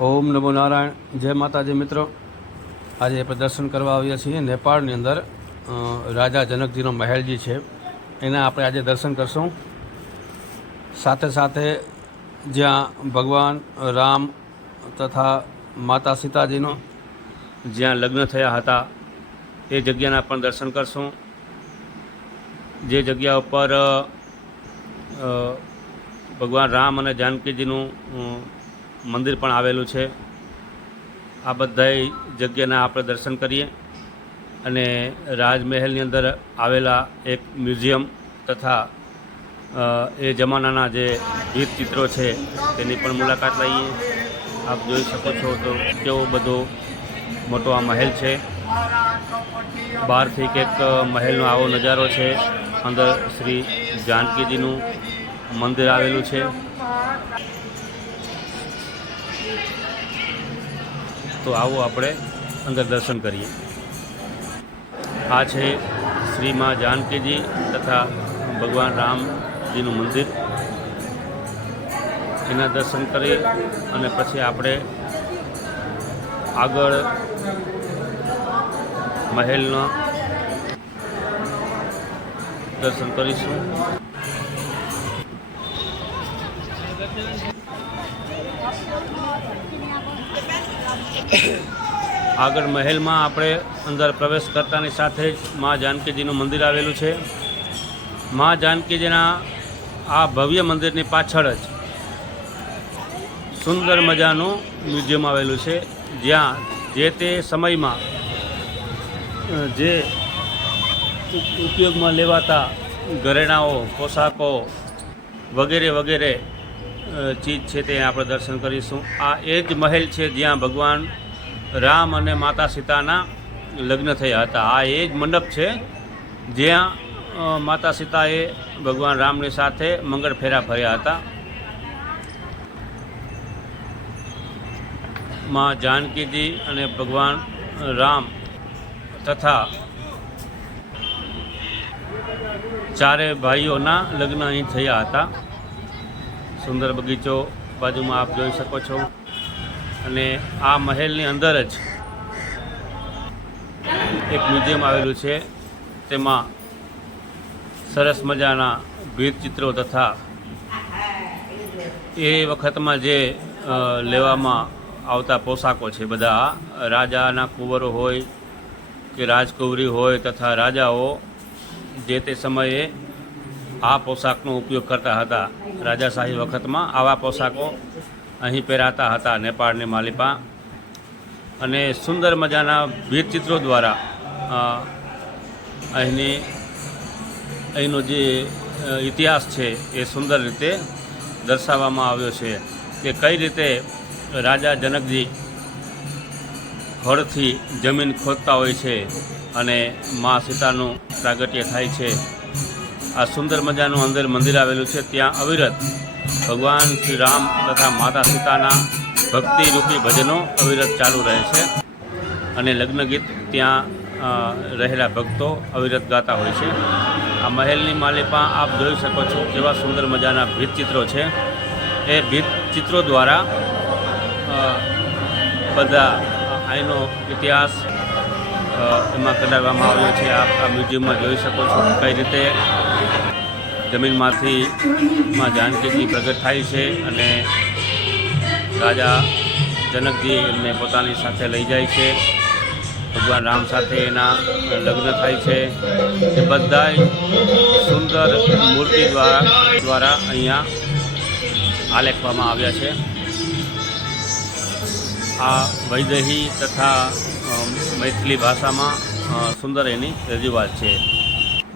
ઓમ નમો નારાયણ. જય માતાજી મિત્રો. આજે આપણે દર્શન કરવા આવ્યા છીએ નેપાળની અંદર. રાજા જનકજીનો મહેલ જે છે એના આપણે આજે દર્શન કરશું. સાથે સાથે જ્યાં ભગવાન રામ તથા માતા સીતાજીનો જ્યાં લગ્ન થયા હતા એ જગ્યાના પણ દર્શન કરશું. જે જગ્યા ઉપર ભગવાન રામ અને જાનકીજીનું મંદિર પણ આવેલું છે. આ બધાય જગ્યાના આપણે દર્શન કરીએ અને રાજમહેલની અંદર આવેલા એક મ્યુઝિયમ તથા એ જમાનાના જે ગીત ચિત્રો છે તેની પણ મુલાકાત લઈએ. આપ જોઈ શકો છો તો કેવો બધો મોટો આ મહેલ છે. બહારથી કંઈક મહેલનો આવો નજારો છે. અંદર શ્રી જાનકીજીનું મંદિર આવેલું છે. તો આવો આપણે અંદર દર્શન કરીએ. આ છે શ્રી મા જાનકીજી તથા ભગવાન રામજીનું મંદિર. એના દર્શન કરી અને પછી આપણે આગળ મહેલના દર્શન કરીશું. આગળ મહેલમાં આપણે અંદર પ્રવેશ કરતાની સાથે જ મા જાનકીજીનું મંદિર આવેલું છે. મા જાનકીજીના આ ભવ્ય મંદિરની પાછળ જ સુંદર મજાનું મ્યુઝિયમ આવેલું છે, જ્યાં જે તે સમયમાં જે ઉપયોગમાં લેવાતા ઘરેણાઓ, પોશાકો વગેરે વગેરે ચીજ છે તે આપણે દર્શન કરીશું. આ એ જ મહેલ છે જ્યાં ભગવાન રામ અને માતા સીતાના લગ્ન થયા હતા. આ એ જ મંડપ છે જ્યાં માતા સીતાએ ભગવાન રામની સાથે મંગળ ફેરા ફર્યા હતા. મા જાનકીજી અને ભગવાન રામ તથા ચારે ભાઈઓના લગ્ન અહીં થયા હતા. સુંદર બગીચો બાજુમાં આપ જોઈ શકો છો. અને આ મહેલની અંદર જ એક મ્યુઝિયમ આવેલું છે. તેમાં સરસ મજાના ભીંતચિત્રો તથા એ વખતમાં જે લેવામાં આવતા પોશાકો છે, બધા રાજાના કુંવરો હોય કે રાજકુંવરી હોય તથા રાજાઓ જે તે સમયે આ પોશાકનો ઉપયોગ કરતા હતા. રાજાશાહી વખતમાં આવા પોશાકો અહીં પહેરાતા હતા નેપાળની માલિપા. અને સુંદર મજાના ભીંતચિત્રો દ્વારા અહીંનો જે ઇતિહાસ છે એ સુંદર રીતે દર્શાવવામાં આવ્યો છે કે કઈ રીતે રાજા જનકજી ખડથી જમીન ખોદતા હોય છે અને મા સીતાનું પ્રાગટ્ય થાય છે. આ સુંદર મજાનું અંદર મંદિર આવેલું છે. ત્યાં અવિરત ભગવાન શ્રી રામ તથા માતા સીતાના ભક્તિરૂપી ભજનો અવિરત ચાલુ રહે છે અને લગ્ન ગીત ત્યાં રહેલા ભક્તો અવિરત ગાતા હોય છે. આ મહેલની માલિપા આપ જોઈ શકો છો કેવા સુંદર મજાના ભીંતચિત્રો છે. એ ભીંતચિત્રો દ્વારા બધા અહીંનો ઇતિહાસ એમાં કઢાવવામાં આવ્યો છે. આપ આ મ્યુઝિયમમાં જોઈ શકો છો કઈ રીતે જમીનમાંથી મા જાનકીજી પ્રગટ થાય છે અને રાજા જનકજી એમને પોતાની સાથે લઈ જાય છે. ભગવાન રામ સાથે એના લગ્ન થાય છે. એ બધાય સુંદર મૂર્તિ દ્વારા અહીંયા આલેખવામાં આવ્યા છે. આ વૈદેહી તથા મૈથિલી ભાષામાં સુંદર એની રજૂઆત છે.